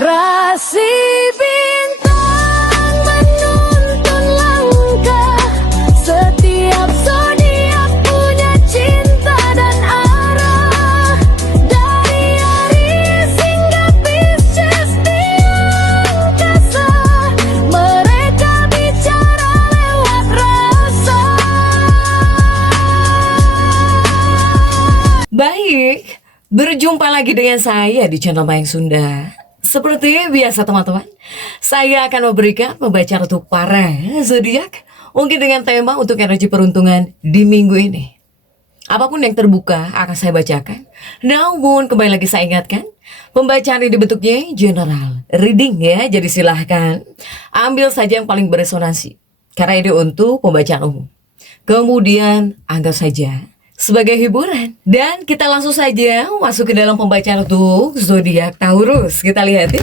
Rasi bintang menuntun langkah, setiap zodiak punya cinta dan arah. Dari Aries hingga Pisces di angkasa, mereka bicara lewat rasa. Baik, berjumpa lagi dengan saya di channel Mayang Sunda. Seperti biasa teman-teman, saya akan memberikan pembacaan untuk para zodiak, mungkin dengan tema untuk energi peruntungan di minggu ini. Apapun yang terbuka akan saya bacakan. Namun kembali lagi saya ingatkan, pembacaan ini bentuknya general reading ya, jadi silahkan ambil saja yang paling beresonansi, karena ini untuk pembacaan umum. Kemudian anggap saja sebagai hiburan. Dan kita langsung saja masuk ke dalam pembacaan untuk zodiak Taurus. Kita lihat ya.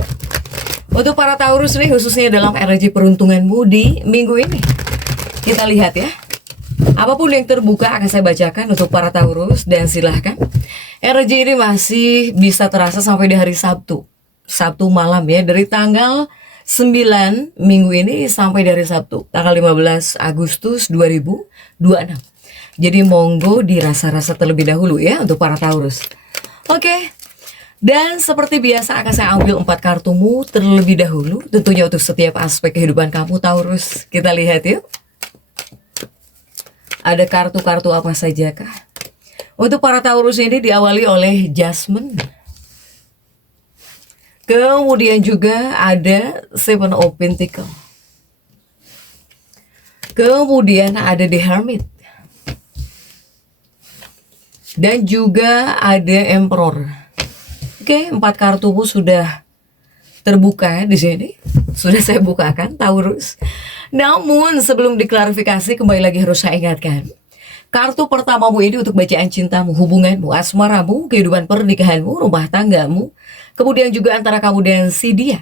Untuk para Taurus nih, khususnya dalam energi peruntunganmu di minggu ini. Kita lihat ya. Apapun yang terbuka akan saya bacakan untuk para Taurus, dan silahkan. Energi ini masih bisa terasa sampai di hari Sabtu. Sabtu malam ya, dari tanggal 9 minggu ini sampai dari Sabtu tanggal 15 Agustus 2026. Jadi monggo dirasa-rasa terlebih dahulu ya untuk para Taurus. Oke. Dan seperti biasa akan saya ambil 4 kartumu terlebih dahulu, tentunya untuk setiap aspek kehidupan kamu Taurus. Kita lihat yuk. Ada kartu-kartu apa saja kah? Untuk para Taurus ini diawali oleh Jasmine. Kemudian juga ada Seven of Pentacles. Kemudian ada The Hermit. Dan juga ada Emperor. Oke, 4 kartumu sudah terbuka di sini. Sudah saya bukakan Taurus. Namun sebelum diklarifikasi, kembali lagi harus saya ingatkan. Kartu pertamamu ini untuk bacaan cintamu, hubunganmu, asmaramu, kehidupan pernikahanmu, rumah tanggamu. Kemudian juga antara kamu dan si dia.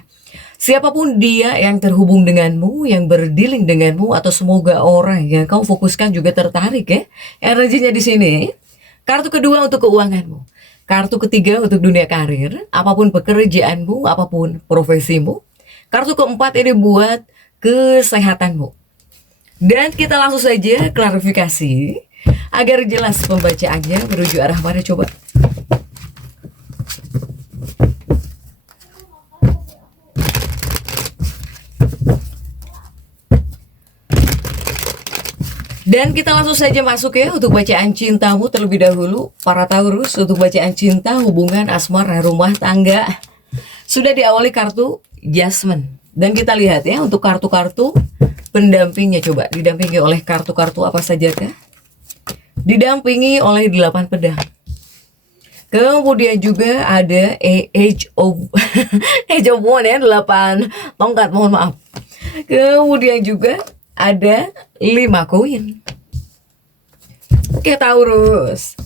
Siapapun dia yang terhubung denganmu, yang berdealing denganmu, atau semoga orang yang kamu fokuskan juga tertarik ya. Energinya di sini. Kartu kedua untuk keuanganmu. Kartu ketiga untuk dunia karir, apapun pekerjaanmu, apapun profesimu. Kartu keempat ini buat kesehatanmu. Dan kita langsung saja klarifikasi agar jelas pembacaannya menuju arah mana coba. Dan kita langsung saja masuk ya untuk bacaan cintamu terlebih dahulu. Para Taurus, untuk bacaan cinta, hubungan, asmara, rumah tangga. Sudah diawali kartu Jasmine. Dan kita lihat ya untuk kartu-kartu pendampingnya coba. Didampingi oleh kartu-kartu apa saja kah? Didampingi oleh 8 pedang. Kemudian juga ada Age of One ya, 8 tongkat, mohon maaf. Kemudian juga ada 5 koin. Oke Taurus.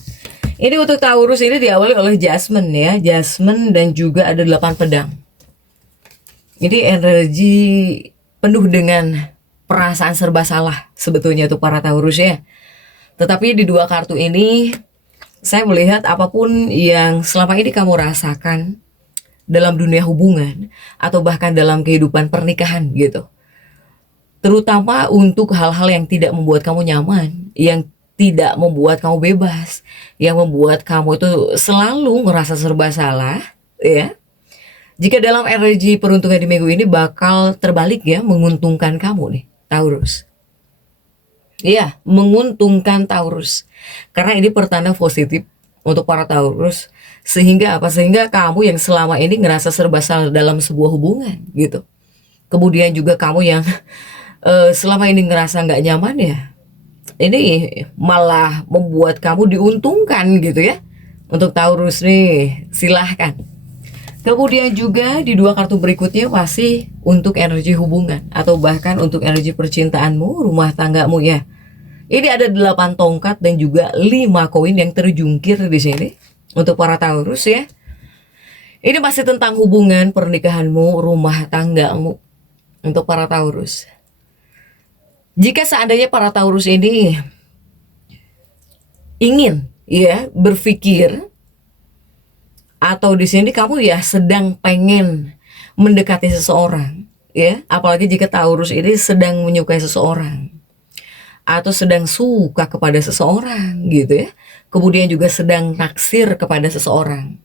Ini untuk Taurus ini diawali oleh Jasmine ya. Jasmine dan juga ada 8 pedang. Ini energi penuh dengan perasaan serba salah sebetulnya untuk para Taurus ya. Tetapi di 2 kartu ini saya melihat apapun yang selama ini kamu rasakan dalam dunia hubungan atau bahkan dalam kehidupan pernikahan gitu. Terutama untuk hal-hal yang tidak membuat kamu nyaman, yang tidak membuat kamu bebas, yang membuat kamu itu selalu ngerasa serba salah, ya. Jika dalam energi peruntungan di minggu ini bakal terbalik ya, menguntungkan kamu nih, Taurus. Iya, menguntungkan Taurus. Karena ini pertanda positif untuk para Taurus. Sehingga apa? Sehingga kamu yang selama ini ngerasa serba salah dalam sebuah hubungan gitu. Kemudian juga kamu yang selama ini ngerasa nggak nyaman ya, ini malah membuat kamu diuntungkan gitu ya. Untuk Taurus nih, silahkan. Kemudian juga di 2 kartu berikutnya masih untuk energi hubungan atau bahkan untuk energi percintaanmu, rumah tanggamu ya. Ini ada 8 tongkat dan juga 5 koin yang terjungkir di sini untuk para Taurus ya. Ini masih tentang hubungan pernikahanmu, rumah tanggamu untuk para Taurus. Jika seandainya para Taurus ini ingin ya berpikir, atau di sini kamu ya sedang pengen mendekati seseorang, ya, apalagi jika Taurus ini sedang menyukai seseorang atau sedang suka kepada seseorang gitu ya. Kemudian juga sedang naksir kepada seseorang.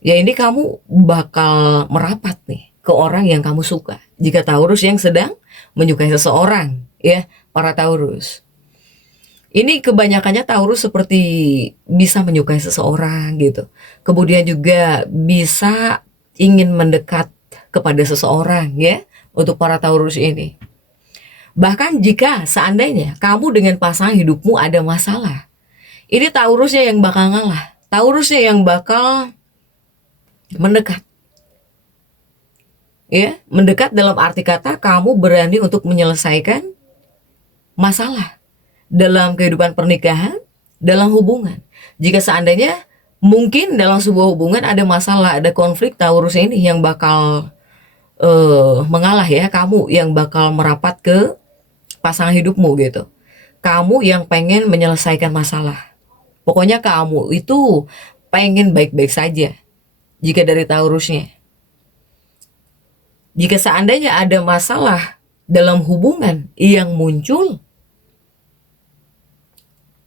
Ya ini kamu bakal merapat nih ke orang yang kamu suka. Jika Taurus yang sedang menyukai seseorang, ya, para Taurus. Ini kebanyakannya Taurus seperti bisa menyukai seseorang gitu. Kemudian juga bisa ingin mendekat kepada seseorang ya untuk para Taurus ini. Bahkan jika seandainya kamu dengan pasangan hidupmu ada masalah, ini Taurusnya yang bakal ngalah. Taurusnya yang bakal mendekat. Ya, mendekat dalam arti kata kamu berani untuk menyelesaikan masalah dalam kehidupan pernikahan, dalam hubungan. Jika seandainya mungkin dalam sebuah hubungan ada masalah, ada konflik, Taurus ini yang bakal mengalah ya, kamu yang bakal merapat ke pasangan hidupmu gitu. Kamu yang pengen menyelesaikan masalah. Pokoknya kamu itu pengen baik-baik saja. Jika dari Taurusnya. Jika seandainya ada masalah dalam hubungan yang muncul,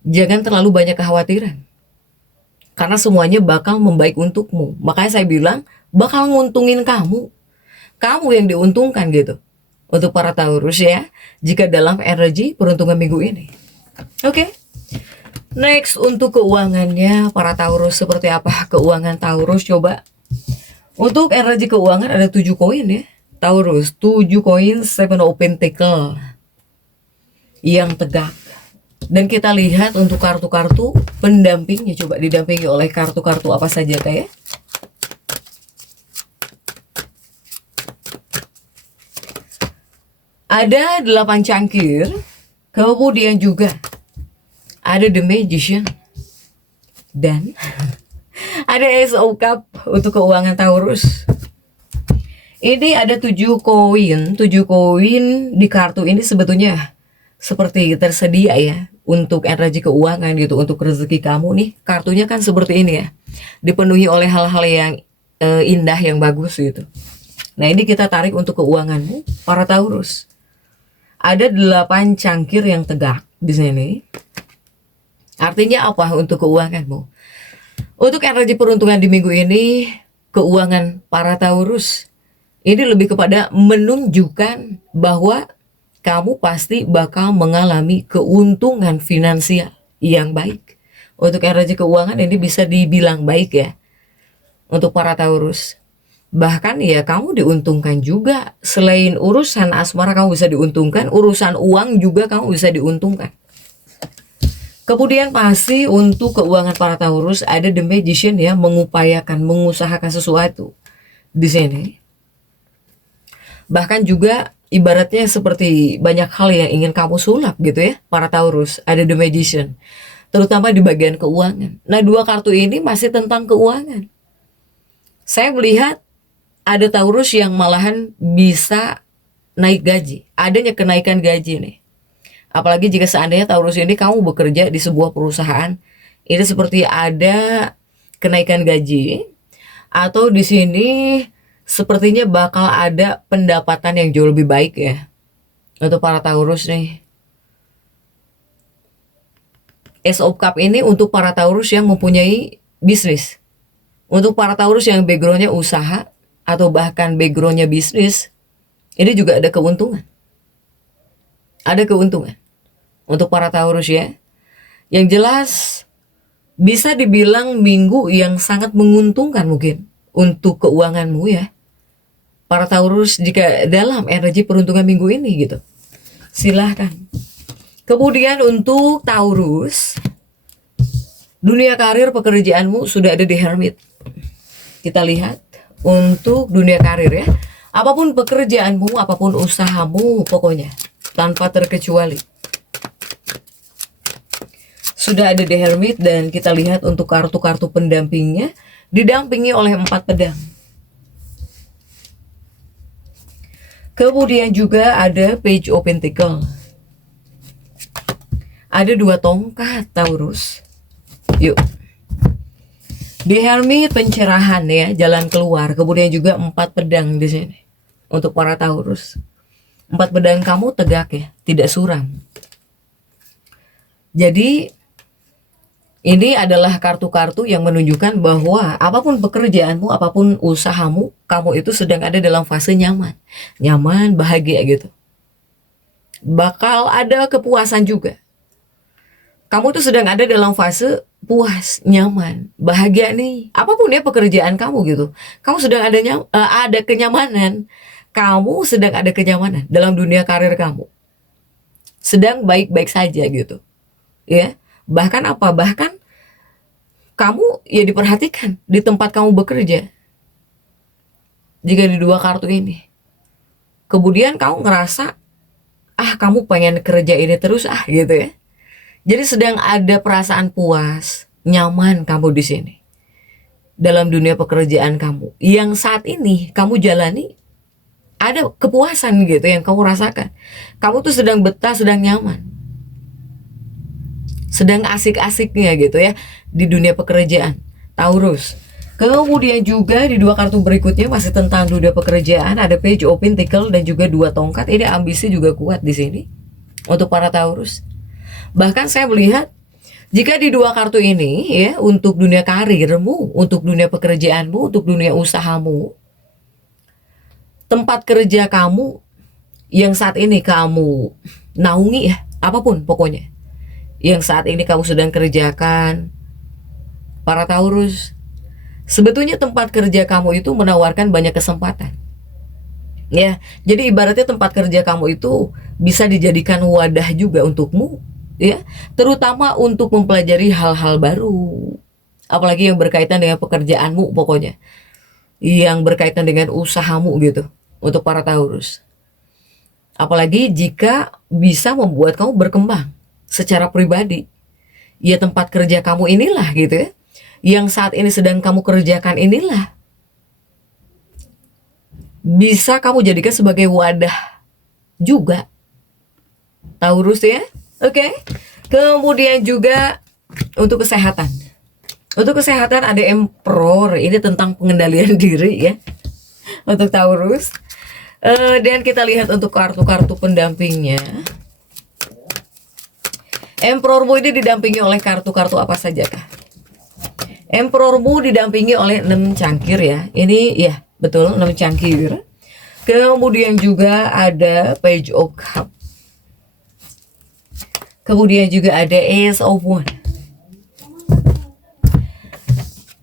jangan terlalu banyak kekhawatiran. Karena semuanya bakal membaik untukmu. Makanya saya bilang bakal nguntungin kamu. Kamu yang diuntungkan gitu. Untuk para Taurus ya. Jika dalam energi peruntungan minggu ini. Oke. Next untuk keuangannya para Taurus. Seperti apa keuangan Taurus coba. Untuk energi keuangan ada 7 koin ya. Taurus 7 koin 7 of Pentacle yang tegak. Dan kita lihat untuk kartu-kartu pendampingnya. Coba didampingi oleh kartu-kartu apa saja kayak. Ada 8 cangkir. Kemudian juga ada The Magician. Dan ada Ace of Cup untuk keuangan Taurus. Ini ada 7 koin. 7 koin di kartu ini sebetulnya seperti tersedia ya. Untuk energi keuangan gitu. Untuk rezeki kamu nih. Kartunya kan seperti ini ya. Dipenuhi oleh hal-hal yang indah, yang bagus gitu. Nah ini kita tarik untuk keuanganmu para Taurus. Ada 8 cangkir yang tegak di sini. Artinya apa untuk keuanganmu? Untuk energi peruntungan di minggu ini, keuangan para Taurus ini lebih kepada menunjukkan bahwa kamu pasti bakal mengalami keuntungan finansial yang baik. Untuk energi keuangan ini bisa dibilang baik ya. Untuk para Taurus. Bahkan ya kamu diuntungkan juga. Selain urusan asmara kamu bisa diuntungkan, urusan uang juga kamu bisa diuntungkan. Kemudian pasti untuk keuangan para Taurus ada The Magician ya, mengupayakan, mengusahakan sesuatu di sini. Bahkan juga ibaratnya seperti banyak hal yang ingin kamu sulap gitu ya, para Taurus. Ada The Magician, terutama di bagian keuangan. Nah 2 kartu ini masih tentang keuangan. Saya melihat ada Taurus yang malahan bisa naik gaji. Adanya kenaikan gaji nih. Apalagi jika seandainya Taurus ini kamu bekerja di sebuah perusahaan. Ini seperti ada kenaikan gaji. Atau di sini sepertinya bakal ada pendapatan yang jauh lebih baik ya. Untuk para Taurus nih. Ace of Cup ini untuk para Taurus yang mempunyai bisnis. Untuk para Taurus yang backgroundnya usaha atau bahkan backgroundnya bisnis, ini juga ada keuntungan. Ada keuntungan untuk para Taurus ya. Yang jelas bisa dibilang minggu yang sangat menguntungkan mungkin untuk keuanganmu ya. Para Taurus jika dalam energi peruntungan minggu ini gitu. Silahkan. Kemudian untuk Taurus, dunia karir pekerjaanmu sudah ada di Hermit. Kita lihat. Untuk dunia karir ya, apapun pekerjaanmu, apapun usahamu, pokoknya tanpa terkecuali sudah ada The Hermit. Dan kita lihat untuk kartu-kartu pendampingnya didampingi oleh 4 pedang. Kemudian juga ada Page of Pentacle. Ada 2 tongkat Taurus. Yuk. Di Hermit pencerahan ya, jalan keluar. Kemudian juga 4 pedang di sini untuk para Taurus. 4 pedang kamu tegak ya, tidak suram. Jadi ini adalah kartu-kartu yang menunjukkan bahwa apapun pekerjaanmu, apapun usahamu, kamu itu sedang ada dalam fase nyaman. Nyaman, bahagia gitu. Bakal ada kepuasan juga. Kamu tuh sedang ada dalam fase puas, nyaman, bahagia nih. Apapun ya pekerjaan kamu gitu. Kamu sedang ada kenyamanan. Kamu sedang ada kenyamanan dalam dunia karir kamu. Sedang baik-baik saja gitu. Ya. Bahkan apa? Bahkan kamu ya diperhatikan di tempat kamu bekerja. Jika di 2 kartu ini. Kemudian kamu ngerasa, kamu pengen kerja ini terus gitu ya. Jadi sedang ada perasaan puas, nyaman kamu di sini. Dalam dunia pekerjaan kamu. Yang saat ini kamu jalani, ada kepuasan gitu yang kamu rasakan. Kamu tuh sedang betah, sedang nyaman. Sedang asik-asiknya gitu ya di dunia pekerjaan. Taurus. Kemudian juga di 2 kartu berikutnya masih tentang dunia pekerjaan. Ada Page of Pentacles dan juga 2 tongkat. Ini ambisi juga kuat di sini untuk para Taurus. Bahkan saya melihat jika di 2 kartu ini ya, untuk dunia karirmu, untuk dunia pekerjaanmu, untuk dunia usahamu, tempat kerja kamu yang saat ini kamu naungi ya, apapun pokoknya yang saat ini kamu sedang kerjakan, para Taurus, sebetulnya tempat kerja kamu itu menawarkan banyak kesempatan. Ya, jadi ibaratnya tempat kerja kamu itu bisa dijadikan wadah juga untukmu. Ya, terutama untuk mempelajari hal-hal baru, apalagi yang berkaitan dengan pekerjaanmu pokoknya, yang berkaitan dengan usahamu gitu, untuk para Taurus. Apalagi jika bisa membuat kamu berkembang secara pribadi, ya tempat kerja kamu inilah gitu ya, yang saat ini sedang kamu kerjakan inilah, bisa kamu jadikan sebagai wadah juga, Taurus ya. Oke. Kemudian juga untuk kesehatan. Untuk kesehatan ada Emperor. Ini tentang pengendalian diri ya. Untuk Taurus. Dan kita lihat untuk kartu-kartu pendampingnya. Emperormu ini didampingi oleh kartu-kartu apa saja kah? Emperormu didampingi oleh 6 cangkir ya. Ini ya, betul 6 cangkir. Kemudian juga ada Page of Cup. Kemudian juga ada Ace of Wands.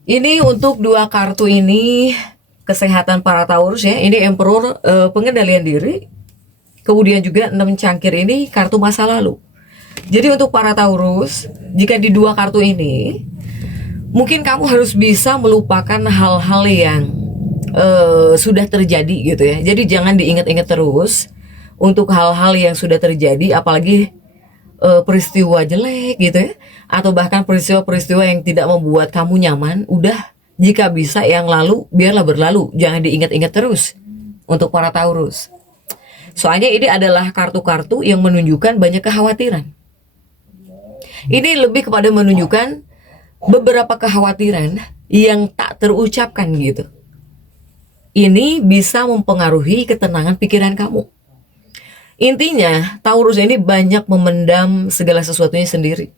Ini untuk 2 kartu ini kesehatan para Taurus ya. Ini Emperor, pengendalian diri. Kemudian juga 6 cangkir ini kartu masa lalu. Jadi untuk para Taurus, jika di 2 kartu ini, mungkin kamu harus bisa melupakan hal-hal yang sudah terjadi gitu ya. Jadi jangan diingat-ingat terus untuk hal-hal yang sudah terjadi, apalagi peristiwa jelek gitu ya, atau bahkan peristiwa-peristiwa yang tidak membuat kamu nyaman. Udah, jika bisa yang lalu biarlah berlalu, jangan diingat-ingat terus untuk para Taurus. Soalnya ini adalah kartu-kartu yang menunjukkan banyak kekhawatiran. Ini lebih kepada menunjukkan beberapa kekhawatiran yang tak terucapkan gitu. Ini bisa mempengaruhi ketenangan pikiran kamu. Intinya, Taurus ini banyak memendam segala sesuatunya sendiri.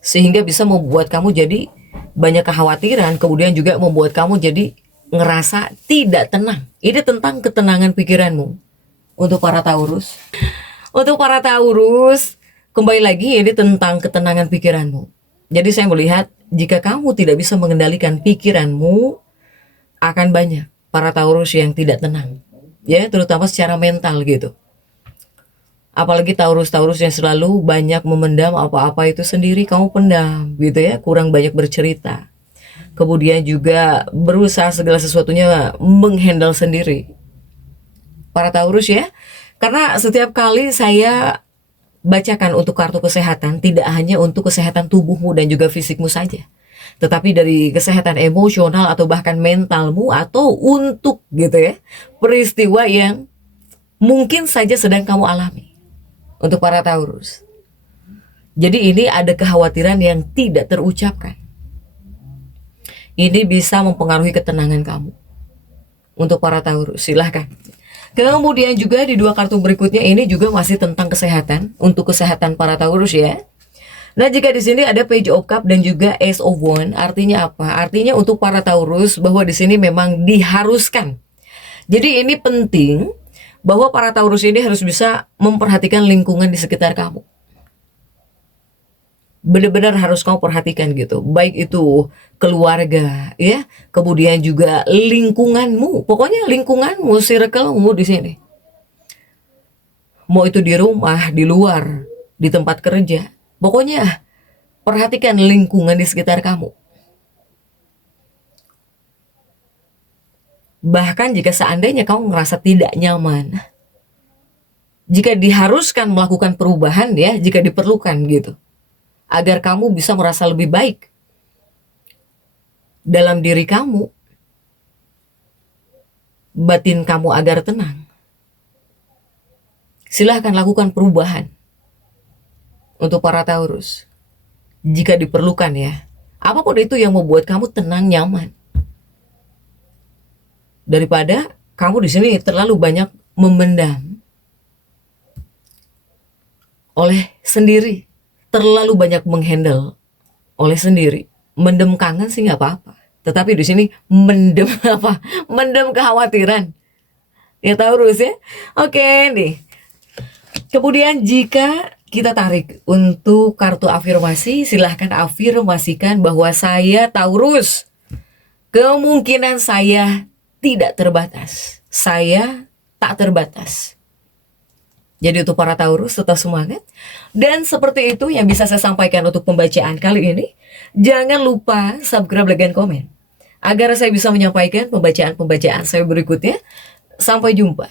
Sehingga bisa membuat kamu jadi banyak kekhawatiran, kemudian juga membuat kamu jadi ngerasa tidak tenang. Ini tentang ketenangan pikiranmu untuk para Taurus. Untuk para Taurus, kembali lagi ini tentang ketenangan pikiranmu. Jadi saya melihat jika kamu tidak bisa mengendalikan pikiranmu, akan banyak para Taurus yang tidak tenang. Ya, terutama secara mental gitu. Apalagi Taurus-Taurus yang selalu banyak memendam apa-apa itu sendiri, kamu pendam gitu ya, kurang banyak bercerita. Kemudian juga berusaha segala sesuatunya menghandle sendiri. Para Taurus ya, karena setiap kali saya bacakan untuk kartu kesehatan, tidak hanya untuk kesehatan tubuhmu dan juga fisikmu saja, tetapi dari kesehatan emosional atau bahkan mentalmu, atau untuk gitu ya, peristiwa yang mungkin saja sedang kamu alami. Untuk para Taurus. Jadi ini ada kekhawatiran yang tidak terucapkan. Ini bisa mempengaruhi ketenangan kamu. Untuk para Taurus, silahkan. Kemudian juga di dua kartu berikutnya ini juga masih tentang kesehatan, untuk kesehatan para Taurus ya. Nah, jika di sini ada Page of Cup dan juga Ace of Wands, artinya apa? Artinya untuk para Taurus bahwa di sini memang diharuskan. Jadi ini penting bahwa para Taurus ini harus bisa memperhatikan lingkungan di sekitar kamu. Benar-benar harus kamu perhatikan gitu, baik itu keluarga ya, kemudian juga lingkunganmu, pokoknya lingkunganmu, circlemu di sini, mau itu di rumah, di luar, di tempat kerja, pokoknya perhatikan lingkungan di sekitar kamu. Bahkan jika seandainya kamu merasa tidak nyaman, jika diharuskan melakukan perubahan ya, jika diperlukan gitu, agar kamu bisa merasa lebih baik dalam diri kamu, batin kamu agar tenang, silahkan lakukan perubahan untuk para Taurus jika diperlukan ya. Apapun itu yang membuat kamu tenang, nyaman, daripada kamu di sini terlalu banyak memendam oleh sendiri, terlalu banyak menghandle oleh sendiri. Mendem kangen sih nggak apa-apa, tetapi di sini mendem apa? Mendem kekhawatiran. Ya Taurus ya. Oke nih. Kemudian jika kita tarik untuk kartu afirmasi, silahkan afirmasikan bahwa saya Taurus. Kemungkinan saya tidak terbatas. Saya tak terbatas. Jadi untuk para Taurus tetap semangat. Dan seperti itu yang bisa saya sampaikan untuk pembacaan kali ini. Jangan lupa subscribe, like, dan komen, agar saya bisa menyampaikan pembacaan-pembacaan saya berikutnya. Sampai jumpa.